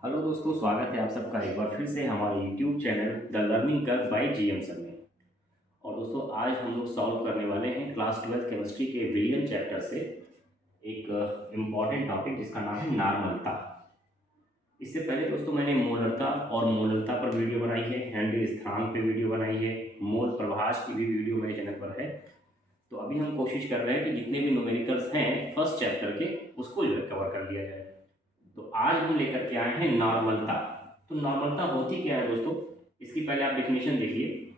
Hello दोस्तों, स्वागत है आप सबका एक बार फिर से हमारे YouTube channel the learning curve y GM sir में। और दोस्तों, आज हम लोग सॉल्व करने वाले हैं क्लास 12 केमिस्ट्री के विलियन चैप्टर से एक इम्पॉर्टेंट टॉपिक जिसका नाम है नॉर्मलता। इससे पहले दोस्तों मैंने मोलरता और मोलरता पर वीडियो बनाई है, हेनरी स्थिरांक पे वीडियो बनाई है, मोल प्रभाष की भी वीडियो मेरे चैनल पर है। तो अभी हम कोशिश कर रहे हैं कि जितने भी न्यूमेरिकल्स हैं फर्स्ट चैप्टर के उसको जो है कवर कर लिया जाए। तो आज हम लेकर के आए हैं नॉर्मलता। तो नॉर्मलता होती क्या है दोस्तों, इसकी पहले आप डेफिनेशन देखिए।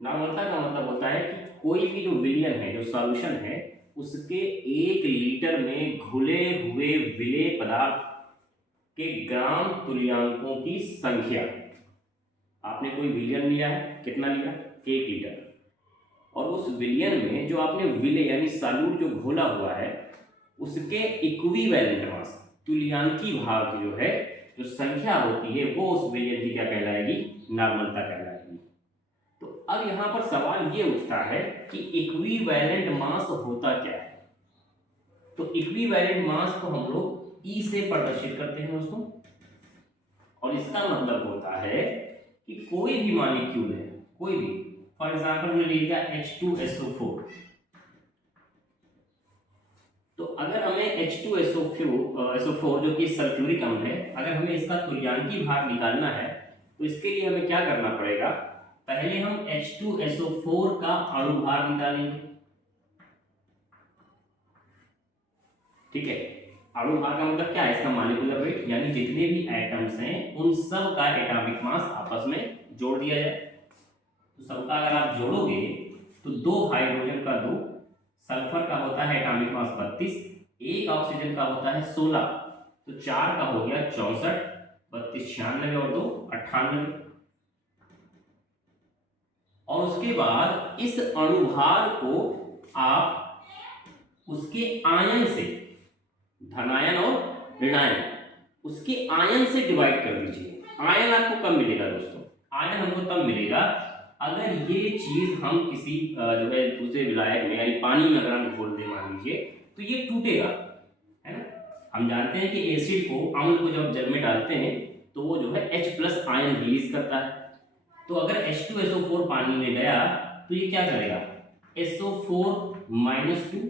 नॉर्मलता का मतलब होता है कि कोई भी जो विलयन है, जो सॉल्यूशन है, उसके 1 लीटर में घुले हुए विलेय पदार्थ के ग्राम तुल्यांकों की संख्या। आपने कोई विलयन लिया है, कितना लिया? 1 लीटर। और उस विलयन में जो आपने विलेय यानी सॉल्यूट जो घोला हुआ है उसके इक्विवेलेंट मास, तुल्यांकी भाग जो है, जो संख्या होती है वो उस विलयन की क्या कहलाएगी? नॉर्मलता कहलाएगी। तो अब यहां पर सवाल ये उठता है कि इक्विवेलेंट मास होता क्या है। तो इक्विवेलेंट मास को हम लोग ई से प्रदर्शित करते हैं दोस्तों। और इसका मतलब होता है कि कोई भी मॉलिक्यूल है, कोई भी, फॉर एग्जाम्पल हमने ले लिया H2SO4। तो अगर हमें H2SO4 जो कि सल्फ्यूरिक अम्ल है, अगर हमें इसका तुल्यांकी भाग निकालना है तो इसके लिए हमें क्या करना पड़ेगा? पहले हम H2SO4 का अणु भार निकालेंगे। ठीक है, अणु भार का मतलब क्या है? इसका मॉलिक्यूलर वेट, यानी जितने भी एटम्स हैं उन सब का एटॉमिक मास आपस में जोड़ दिया जाए। तो सबका अगर आप जोड़ोगे तो 2 हाइड्रोजन का 2, सल्फर का होता है एटॉमिक मास 32, एक ऑक्सीजन का होता है 16, तो 4 का हो गया 64, 32 96 और 2 98। और उसके बाद इस अणुभार को आप उसके आयन से, धनायन और ऋणायन, उसके आयन से डिवाइड कर दीजिए। आयन आपको कब मिलेगा दोस्तों? आयन हमको तब मिलेगा अगर ये चीज हम किसी जो है दूसरे विलायक में यानी पानी में अगर हम घोल दे, मान लीजिए, तो ये टूटेगा, है ना। हम जानते हैं कि एसिड को, अम्ल को जब जल में डालते हैं तो वो जो है H+ आयन रिलीज करता है। तो अगर H2SO4 पानी में गया तो ये क्या करेगा? SO4-2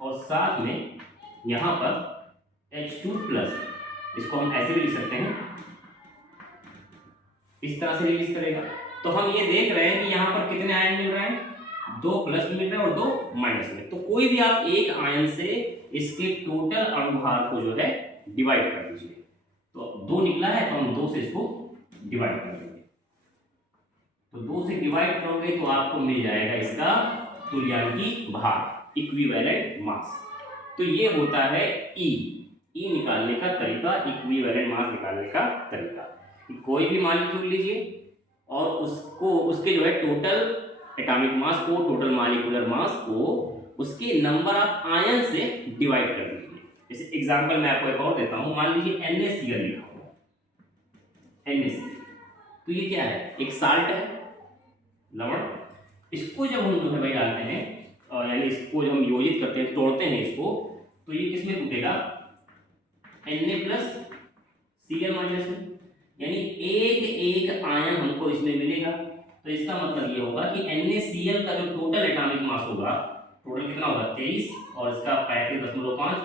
और साथ में यहां पर H2+, इसको हम ऐसे भी लिख सकते हैं, इस तरह से रिलीज करेगा। तो हम ये देख रहे हैं कि यहां पर कितने आयन मिल रहे हैं? 2 प्लस में मिल रहे हैं और 2 माइनस में। तो कोई भी आप एक आयन से इसके टोटल अणुभार को जो है डिवाइड कर दीजिए। तो 2 निकला है तो हम 2 से इसको डिवाइड कर देंगे। तो 2 से डिवाइड करोगे तो आपको मिल जाएगा इसका तुल्यांकी भार, इक्विवेलेंट मास। तो ये होता है ई निकालने का तरीका, इक्विवेलेंट मास निकालने का तरीका। कोई भी मॉलिक्यूल लीजिए और उसको, उसके जो है टोटल एटॉमिक मास को, टोटल मॉलिक्यूलर मास को उसके नंबर ऑफ आयन से डिवाइड कर दीजिए। जैसे एग्जांपल मैं आपको एक और देता हूं, मान लीजिए NaCl लिखा हुआ, NaCl, तो ये क्या है? एक साल्ट है, लवण। इसको जब हम जो है भाई डालते हैं, यानी इसको जब हम योजित करते हैं, तोड़ते हैं इसको, तो ये किसमें टूटेगा? Na+Cl- में, यानी एक एक आयन हमको इसमें मिलेगा। तो इसका मतलब ये होगा कि NaCl का जो टोटल एटॉमिक मास होगा, टोटल कितना होगा? 23, और इसका 35.5,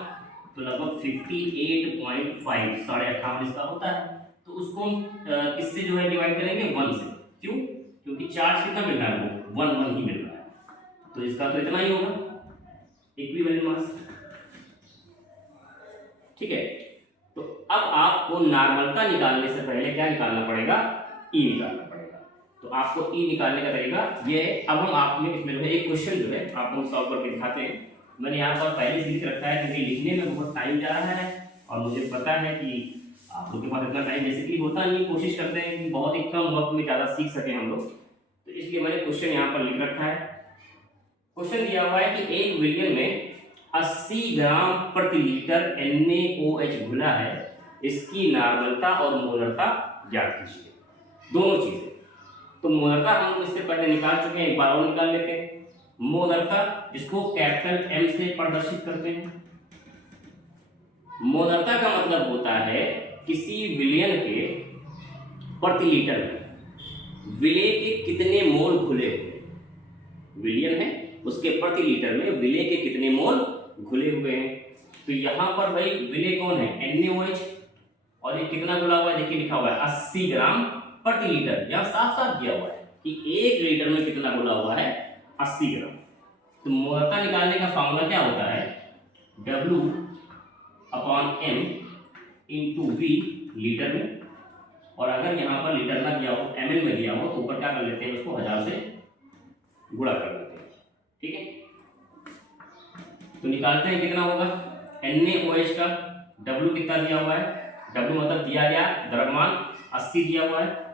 तो लगभग 58.5, 58.5 इसका होता है। तो उसको हम किससे जो है डिवाइड करेंगे? 1 से। क्यों? क्योंकि चार्ज कितना मिल रहा है? वो 1 ही मिल रहा है। तो इसका तो इतना ही होगा इक्विवेलेंट मास। ठीक है, तो अब आपको नॉर्मलता निकालने से पहले क्या निकालना पड़ेगा? ई निकालना पड़ेगा। तो आपको ई निकालने का तरीका ये है। अब हम आप में इसमें जो है एक क्वेश्चन जो है आपको हम सॉल्व करके दिखाते हैं। मैंने यहाँ पर पहले से लिख रखा है क्योंकि लिखने में बहुत टाइम जा रहा है और मुझे पता है कि आप लोग के पास इतना टाइम बेसिकली होता नहीं। कोशिश करते हैं कि बहुत ही कम वक्त में ज़्यादा सीख सकें हम लोग, तो इसलिए मैंने क्वेश्चन यहाँ पर लिख रखा है। क्वेश्चन दिया हुआ है कि एक विलियन में 80 ग्राम प्रति लीटर NaOH घुला है, इसकी नॉर्मलता और मोलरता ज्ञात कीजिए। दोनों चीजें। तो मोलरता हम लोग इससे पहले निकाल चुके हैं, एक बार और निकाल लेते हैं। मोलरता, जिसको कैपिटल M से प्रदर्शित करते हैं। मोलरता का मतलब होता है किसी विलयन के प्रति लीटर में विलेय के कितने मोल घुले हुए, विलयन है उसके प्रति लीटर में विलेय के कितने मोल घुले हुए हैं। तो यहाँ पर भाई विलेय कौन है, NaOH, और ये कितना घुला हुआ है, देखिए लिखा हुआ है 80 ग्राम प्रति लीटर, यहाँ साफ साफ दिया हुआ है कि 1 लीटर में कितना घुला हुआ है, 80 ग्राम। तो मोलता निकालने का फॉर्मूला क्या होता है, W/M × V लीटर में, और अगर यहाँ पर लीटर ना दिया हो, ml में दिया हो, तो ऊपर क्या कर लेते हैं, उसको 1000 से गुणा कर लेते हैं, ठीक है। तो निकालते हैं कितना होगा, NaOH का W कितना दिया हुआ है, W मतलब दिया गया द्रव्यमान 80 दिया हुआ है,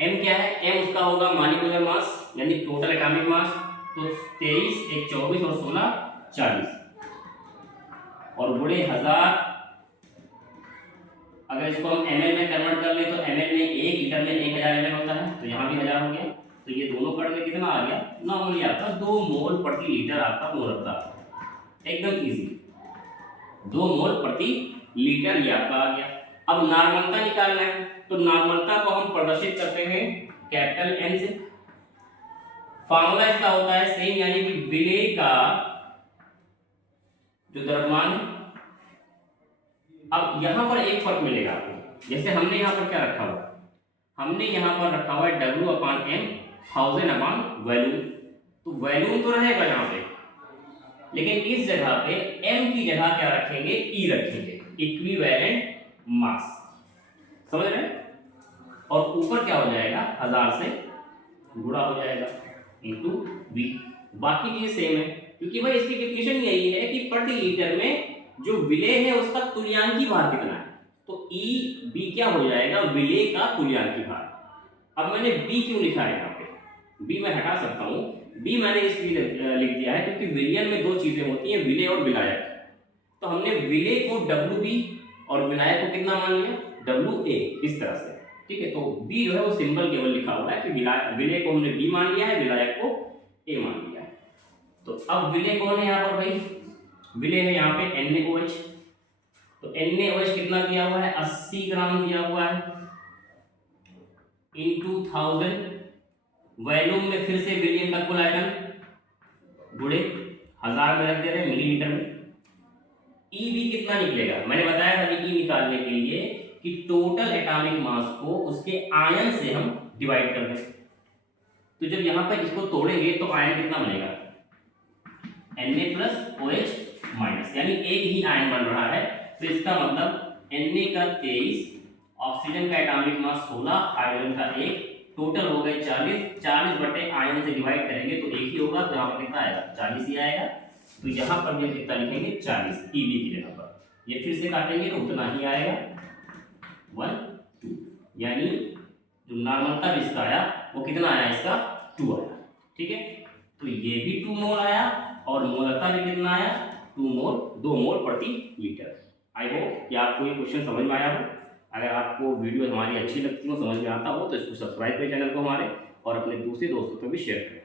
M क्या है, M उसका होगा मॉलिक्यूलर मास यानी टोटल एटॉमिक मास, तो 23, 1 24 और 16 40, और गुणे 1000, अगर इसको हम ml में कन्वर्ट कर ले तो ml में 1 लीटर में 1000 ml होता है, तो यहाँ भी 1000 हो गया, तो ये दोनों कट के कितना आ गया, नॉर्मली आपका 2 मोल प्रति लीटर आपका मोलता, एकदम इजी, 2 मोल प्रति लीटर ये आपका आ गया। अब नॉर्मलता निकालना है, तो नॉर्मलता को हम प्रदर्शित करते हैं कैपिटल N से। फार्मूला इसका होता है सेम, यानी कि विलेय का जो द्रव्यमान है। अब यहां पर एक फर्क मिलेगा आपको, जैसे हमने यहां पर क्या रखा हुआ, हमने यहां पर रखा हुआ है W/M 1000/वॉल्यूम, तो वॉल्यूम तो रहेगा यहां पे, लेकिन इस जगह पे M की जगह क्या रखेंगे, E रखेंगे, इक्विवेलेंट मास, समझ रहे हैं। और ऊपर क्या हो जाएगा, 1000 से गुणा हो जाएगा इंटू V, बाकी चीज सेम है, क्योंकि भाई इसकी डेफिनेशन यही है कि प्रति लीटर में जो विलेय है उसका तुल्यांकी भार कितना है, तो EB क्या हो जाएगा, विलेय का तुल्यांकी भार। अब मैंने B क्यों लिखा है यहाँ पे, B मैं हटा सकता हूँ, B मैंने इसलिए लिख दिया है क्योंकि विलयन में 2 चीजें होती हैं, विलेय और विलायक। तो हमने विलेय को WB और विलायक को कितना मान लिया, WA, इस तरह से, ठीक है। तो B जो है वो सिंबल केवल लिखा हुआ है कि विलेय को हमने B मान लिया है, विलायक को A मान लिया है। तो अब विलेय कौन है यहाँ पर भाई, विलेय है यहाँ पे NaOH, तो NaOH कितना दिया हुआ है, 80 ग्राम दिया हुआ है, इंटू 1000, वॉल्यूम में फिर से विलियन का कुल आयतन गुणे 1000 में रख दे रहे हैं मिलीलीटर में। EB कितना निकलेगा, मैंने बताया था कि E निकालने के लिए कि टोटल एटॉमिक मास को उसके आयन से हम डिवाइड कर दें, तो जब यहां पर इसको तोड़ेंगे तो आयन कितना बनेगा, Na+OH-, यानी एक ही आयन बन रहा है, तो इसका मतलब Na का 23, ऑक्सीजन का एटॉमिक मास 16, हाइड्रोजन का 1, टोटल हो गए 40, 40 बटे आयन से डिवाइड करेंगे तो एक ही होगा, तो यहाँ पर कितना आएगा, 40 ही आएगा। तो यहाँ पर भी कितना लिखेंगे, 40 EB की जगह पर, ये फिर से काटेंगे तो उतना ही आएगा 1 2, यानी जो नॉर्मलता भी इसका आया वो कितना आया, इसका 2 आया, ठीक है। तो ये भी 2 मोल आया और मोलता भी कितना आया, 2 मोल प्रति लीटर। आई होप कि आपको ये क्वेश्चन समझ में आया हो। अगर आपको वीडियो हमारी अच्छी लगती हो, समझ में आता हो, तो इसको सब्सक्राइब करें चैनल को हमारे, और अपने दूसरे दोस्तों को भी शेयर करें।